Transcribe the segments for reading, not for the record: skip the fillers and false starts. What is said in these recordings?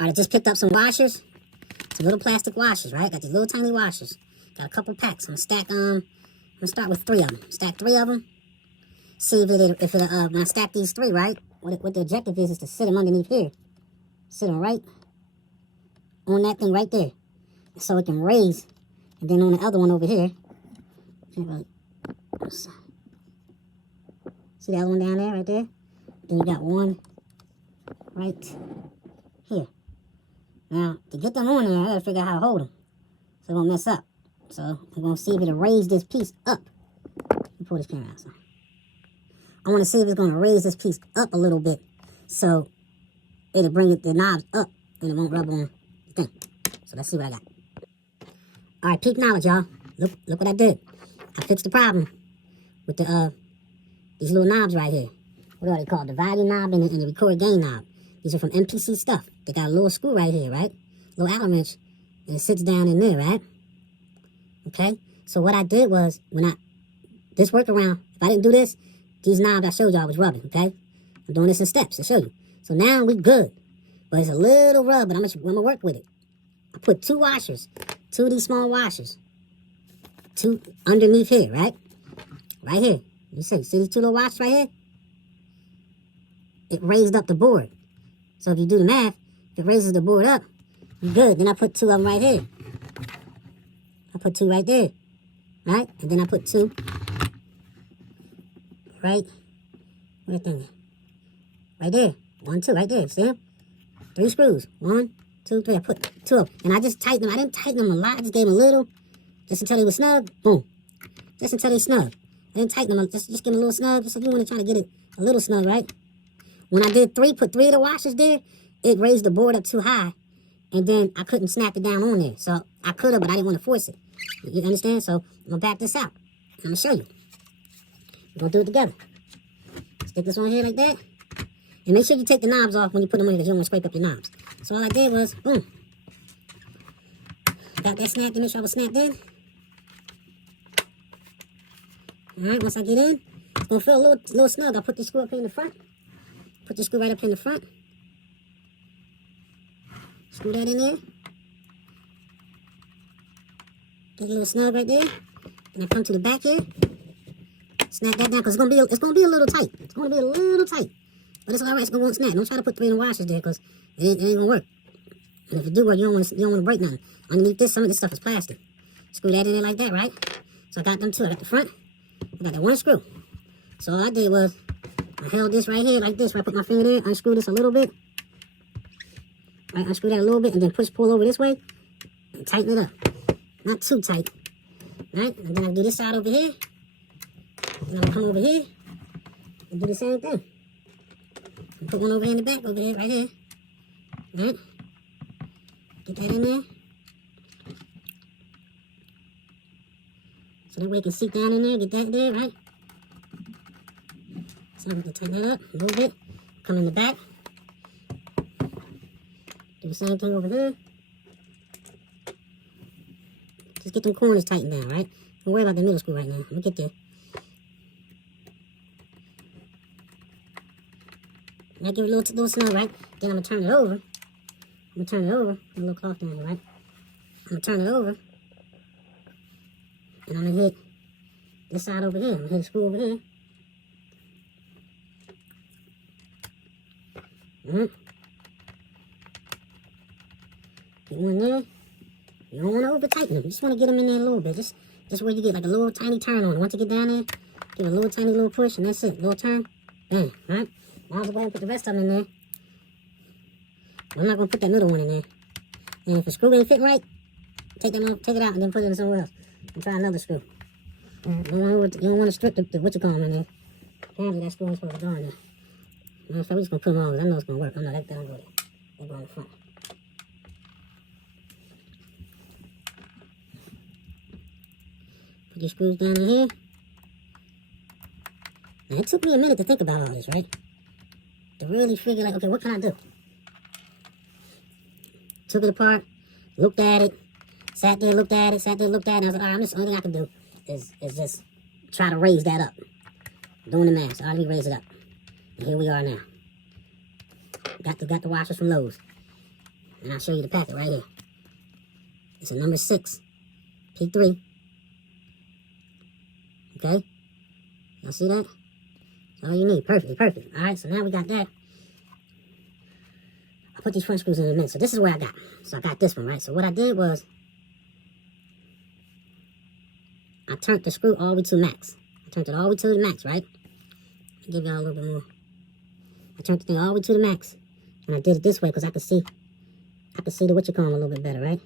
All right, I just picked up some washers. Some little plastic washers, right? Got these little tiny washers. Got a couple packs. I'm gonna start with 3 of them. Stack 3 of them. See if it when I stack these 3, right? What the objective is to sit them underneath here. Sit them right on that thing right there. So it can raise. And then on the other one over here. See the other one down there, right there? Then you got one right here. Now, to get them on there, I gotta figure out how to hold them. So it won't mess up. So I'm gonna see if it'll raise this piece up. Let me pull this camera out. So I wanna see if it's gonna raise this piece up a little bit. So it'll bring the knobs up and it won't rub on the thing. So let's see what I got. All right, peak knowledge, y'all. Look what I did. I fixed the problem with these little knobs right here. What are they called? The volume knob and the record gain knob. These are from MPC stuff. They got a little screw right here, right? Little Allen wrench, and it sits down in there, right? Okay? So what I did was, this workaround, if I didn't do this, these knobs I showed y'all was rubbing, okay? I'm doing this in steps to show you. So now we good. But it's a little rub, but I'm gonna work with it. I put 2 washers, 2 of these small washers, 2 underneath here, right? Right here. You see these 2 little washers right here? It raised up the board. So if you do the math, if it raises the board up, you're good. Then I put 2 of them right here. I put 2 right there, right? And then I put 2 right, where the thing? Right there. 1, 2, right there. See them? 3 screws. 1, 2, 3. I put 2 of them. And I just tightened them. I didn't tighten them a lot. I just gave them a little, just until they were snug. Boom. Just until they snug. I didn't tighten them. Just give them a little snug. Just if you want to try to get it a little snug, right? When I did 3, put 3 of the washers there, it raised the board up too high. And then I couldn't snap it down on there. So I could have, but I didn't want to force it. You understand? So I'm going to back this out. I'm going to show you. We're going to do it together. Stick this on here like that. And make sure you take the knobs off when you put them in because you don't want to scrape up your knobs. So all I did was, boom. Got that snapped in, make sure I was snapped in. Alright, once I get in, it's going to feel a little snug. I'll put the screw up here in the front. Put the screw right up here in the front. Screw that in there. Get a little snug right there. And I come to the back here. Snap that down because it's gonna be a little tight. It's gonna be a little tight. But it's alright, it's gonna snap. Don't try to put 3 in the washers there because it ain't gonna work. And if it do work, you don't wanna break nothing. Underneath this, some of this stuff is plastic. Screw that in there like that, right? So I got them 2. I got the front. I got that 1 screw. So all I did was I held this right here like this, where I put my finger there, unscrew this a little bit. Right, unscrew that a little bit, and then pull over this way, and tighten it up. Not too tight. Right? And then I do this side over here. And I'm gonna come over here and do the same thing. And put one over here in the back over here, right here. Right? Get that in there. So that way it can seat down in there, get that there, right? So I'm going to tighten that up a little bit. Come in the back. Do the same thing over here. Just get them corners tightened down, right? Don't worry about the middle screw right now. I'm going to get there. I give it a little snug, right? Then I'm going to turn it over. Put a little cloth down here, right? I'm going to turn it over. And I'm going to hit this side over here. I'm going to hit the screw over here. Get one there. You don't want to over tighten them. You just want to get them in there a little bit. Just where you get like a little tiny turn on it. Once you get down there, give it a little tiny push, and that's it. Little turn. Bam. Alright? Now I'll go ahead and put the rest of them in there. I'm not going to put that middle one in there. And if the screw ain't fitting right, take it out and then put it in somewhere else. And try another screw. You don't want to strip the what you call them in there. Apparently that screw ain't supposed to go in there. So we're just going to put them on. I know it's going to work. I know that don't go there. They go in the front. Put these screws down in here. Now it took me a minute to think about all this, right? To really figure like, okay, what can I do? Took it apart, looked at it, sat there, looked at it, and I was like, all right, the only thing I can do is just try to raise that up. Doing the math, so let me raise it up. And here we are now. Got the washers from Lowe's. And I'll show you the packet right here. It's a number 6, P3. Okay? Y'all see that? That's all you need. Perfect, perfect. All right, so now we got that. I'll put these front screws in a minute. So this is where I got. So I got this one, right? So what I did was, I turned the screw all the way to max. I turned it all the way to the max, right? I'll give y'all a little bit more. I turned the thing all the way to the max. And I did it this way because I could see the whatchamacallit a little bit better, right?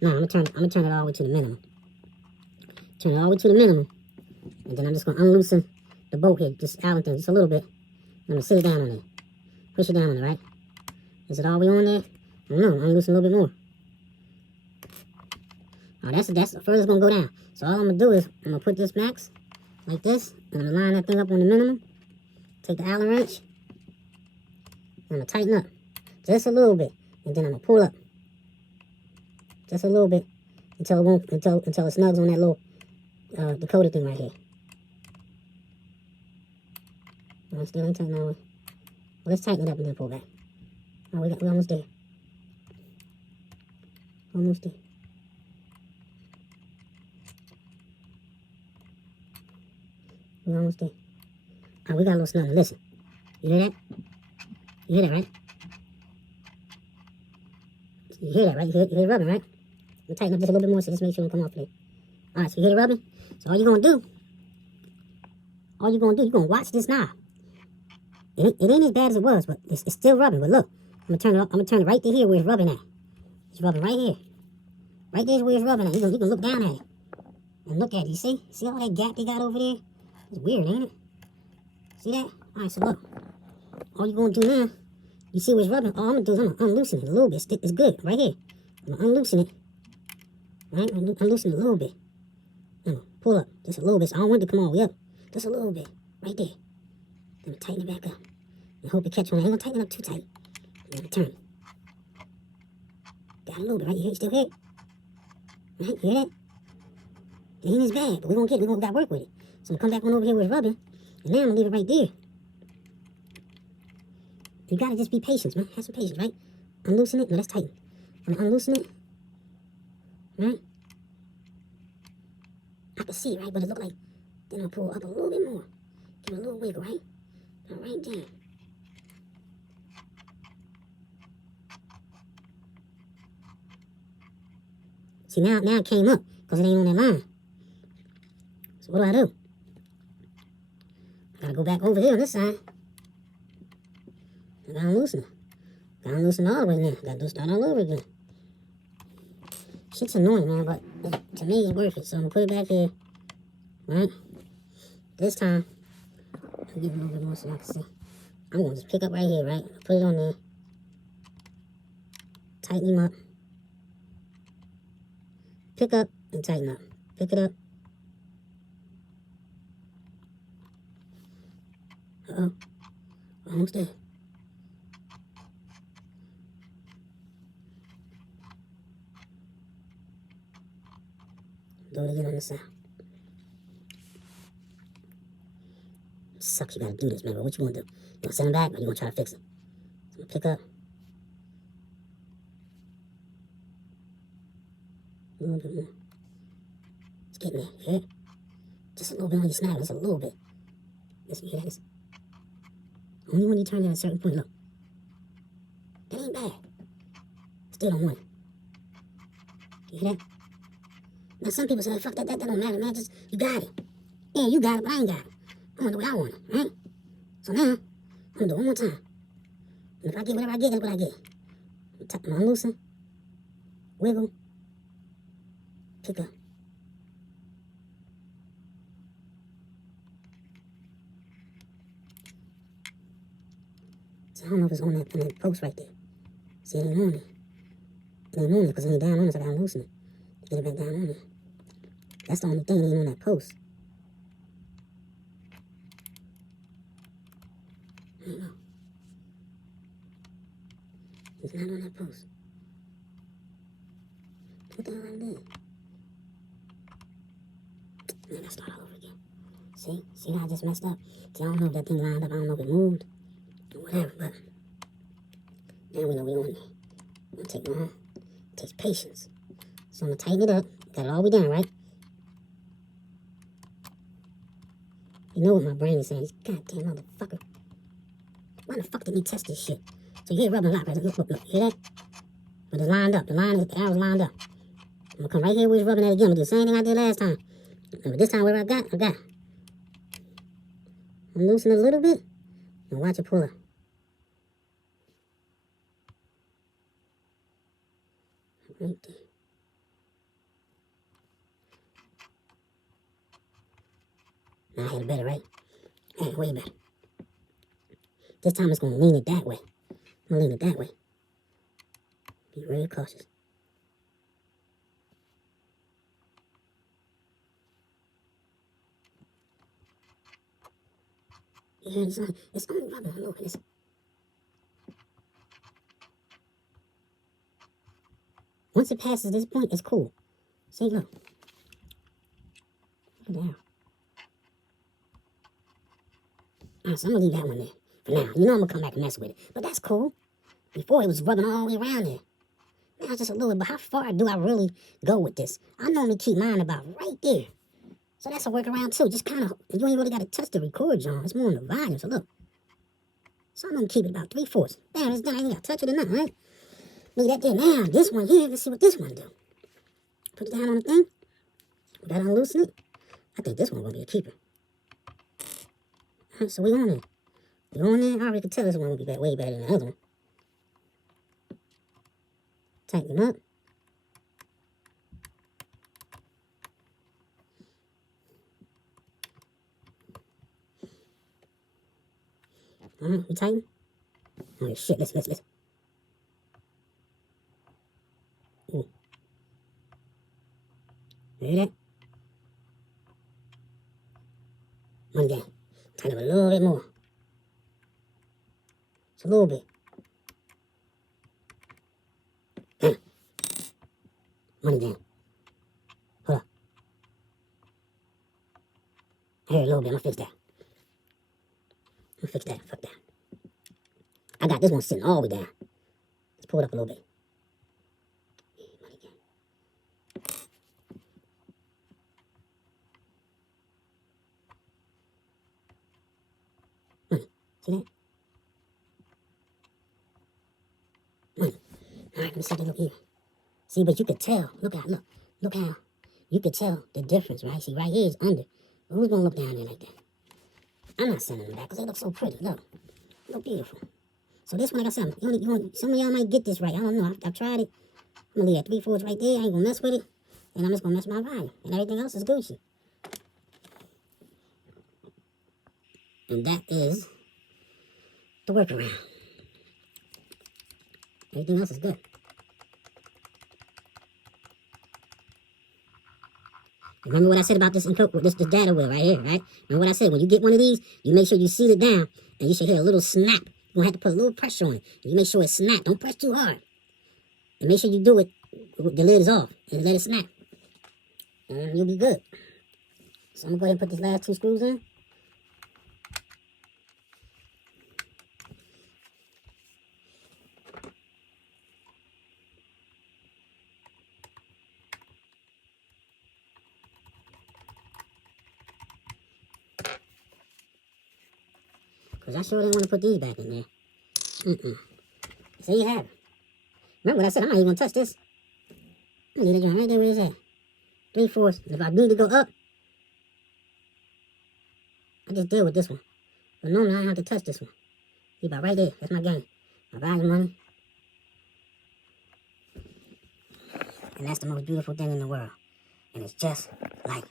Now I'm gonna turn it all the way to the minimum. Turn it all the way to the minimum. And then I'm just gonna unloosen the bolt here, this Allen thing, just a little bit. I'm gonna sit it down on there. Push it down on it, right? Is it all the way on there? I don't know, I'm unloosen a little bit more. Oh, that's the furthest it's gonna go down. So all I'm gonna do is I'm gonna put this max like this, and I'm gonna line that thing up on the minimum. Take the Allen wrench, and I'm gonna tighten up just a little bit, and then I'm gonna pull up just a little bit until it snugs on that little decoder thing right here. No, still ain't tighten all the way. Well, let's tighten it up and then pull back. Oh, we're almost there. Almost there. We're almost there. Oh, we got a little snug. Listen. You hear that? You hear that, right? You hear that, right? You hear it rubbing, right? I'm tighten up just a little bit more, so just make sure it don't come off there. Alright, so you hear it rubbing? So all you're gonna do, you're gonna watch this knob. It ain't as bad as it was, but it's still rubbing. But look, I'm gonna turn it right to here where it's rubbing at. It's rubbing right here. Right there's where it's rubbing at. You can look down at it. And look at it, you see? See all that gap they got over there? It's weird, ain't it? See that? Alright, so look. All you're gonna do now, you see where it's rubbing? All I'm gonna do is I'm gonna unloosen it a little bit. It's good, right here. I'm gonna unloosen it. Right? I'm gonna unloosen it a little bit. I'm gonna pull up just a little bit. So I don't want it to come all the way up. Just a little bit. Right there. Then tighten it back up. And hope it catch on. I ain't gonna tighten it up too tight. Then turn. Got a little bit right here. You still hear it? Right? You hear that? It ain't as bad, but we're gonna gotta work with it. So I'm gonna come back on over here where it's rubbing. And now I'm gonna leave it right there. You gotta just be patient, man. Have some patience, right? Unloosen it. No, that's tight. I'm gonna unloosen it. Right? I can see it, right? But it look like then I'll pull up a little bit more. Give it a little wiggle, right? Right there. See, now it came up because it ain't on that line. So what do? I gotta go back over here on this side. I gotta unloosen it. Gotta unloosen all the way now. Gotta do start all over again. Shit's annoying, man, but to me it's worth it. So I'm gonna put it back here. Right? This time, I'll give it a little bit more so I can see. I'm gonna just pick up right here, right? Put it on there. Tighten him up. Pick up and tighten up. Pick it up. Uh-oh. Almost there. Do it again on the side. Sucks you gotta do this, man, but what you gonna do? You gonna send him back or you gonna try to fix it? So I'm gonna pick up. A little bit more. It's getting there, you hear it? Just a little bit on your snap, just a little bit. Listen, you hear that? Only when you turn it at a certain point, look. That ain't bad. Still don't want it. You hear that? Now some people say, fuck that don't matter, man. Just, you got it. Yeah, you got it, but I ain't got it. I want the way I want it, right? So now, I'm gonna do it one more time. And if I get whatever I get, that's what I get. I'm gonna unloosen, wiggle, pick up. So I don't know if it's on that post right there. See, it ain't on there. It ain't on there because it ain't down on it, so I gotta loosen it to get it back down on there. That's the only thing that ain't on that post. I don't know. It's not on that post. What the hell I did? I gotta start all over again. See how I just messed up? See, I don't know if that thing lined up. I don't know if it moved or whatever, but now we know we on there. take long. It takes patience. So I'm going to tighten it up. Got it all the way down, right? You know what my brain is saying? Goddamn motherfucker. Why the fuck didn't he test this shit? So you hear rubbing a lot, right? Look, you hear that? But it's lined up. The arrow's lined up. I'm going to come right here where he's rubbing that again. I'm going to do the same thing I did last time. But this time, whatever I got. I'm loosen it a little bit. And watch it pull up. Right there. Now I had it better, right? I had it way better. This time it's going to lean it that way. I'm going to lean it that way. Be very cautious. Yeah, it's only rubbing all over this. Once it passes this point, it's cool. See, look. Look at that. Alright, so I'm going to leave that one there for now. You know I'm going to come back and mess with it. But that's cool. Before, it was rubbing all the way around there. Now it's just a little bit. But how far do I really go with this? I normally keep mine about right there. So that's a workaround too. Just kind of, you ain't really got to touch the record, John. It's more on the volume. So look. So I'm going to keep it about 3/4. Bam, it's done. I ain't got to touch it or nothing, right? Look at that there. Now, this one here, let's see what this one do. Put it down on the thing. We got to unloosen it. I think this one will be a keeper. Alright, so we on it. We on there. I already can tell this one will be way better than the other one. Tighten them up. Alright, we tighten. Oh shit, listen. Ooh. You hear that? One down. Tighten up a little bit more. Just a little bit. Bam. Money down. Hold up. I hear a little bit. I'm gonna fix that. Fuck that. I got this one sitting all the way down. Let's pull it up a little bit. Money. See that? Money. Alright, let me see if they look even. See, but you could tell. Look how you could tell the difference, right? See, right here is under. But who's gonna look down there like that? I'm not sending them back because they look so pretty. Look. They look beautiful. So this one, like I said, some of y'all might get this right. I don't know. I've tried it. I'm going to leave that 3/4 right there. I ain't going to mess with it. And I'm just going to mess my volume. And everything else is Gucci. And that is the workaround. Everything else is good. Remember what I said about this data wheel right here, right? Remember what I said? When you get one of these, you make sure you seal it down, and you should hear a little snap. You're going to have to put a little pressure on it. And you make sure it snaps. Don't press too hard. And make sure you do it with the lid is off, and let it snap. And you'll be good. So I'm going to go ahead and put these last 2 screws in. Because I sure didn't want to put these back in there. So you have it. Remember what I said, I'm not even going to touch this. I'm going to leave it right there where it's at. 3/4. And if I need to go up, I just deal with this one. But normally I don't have to touch this one. See, about right there. That's my game. My volume money. And that's the most beautiful thing in the world. And it's just like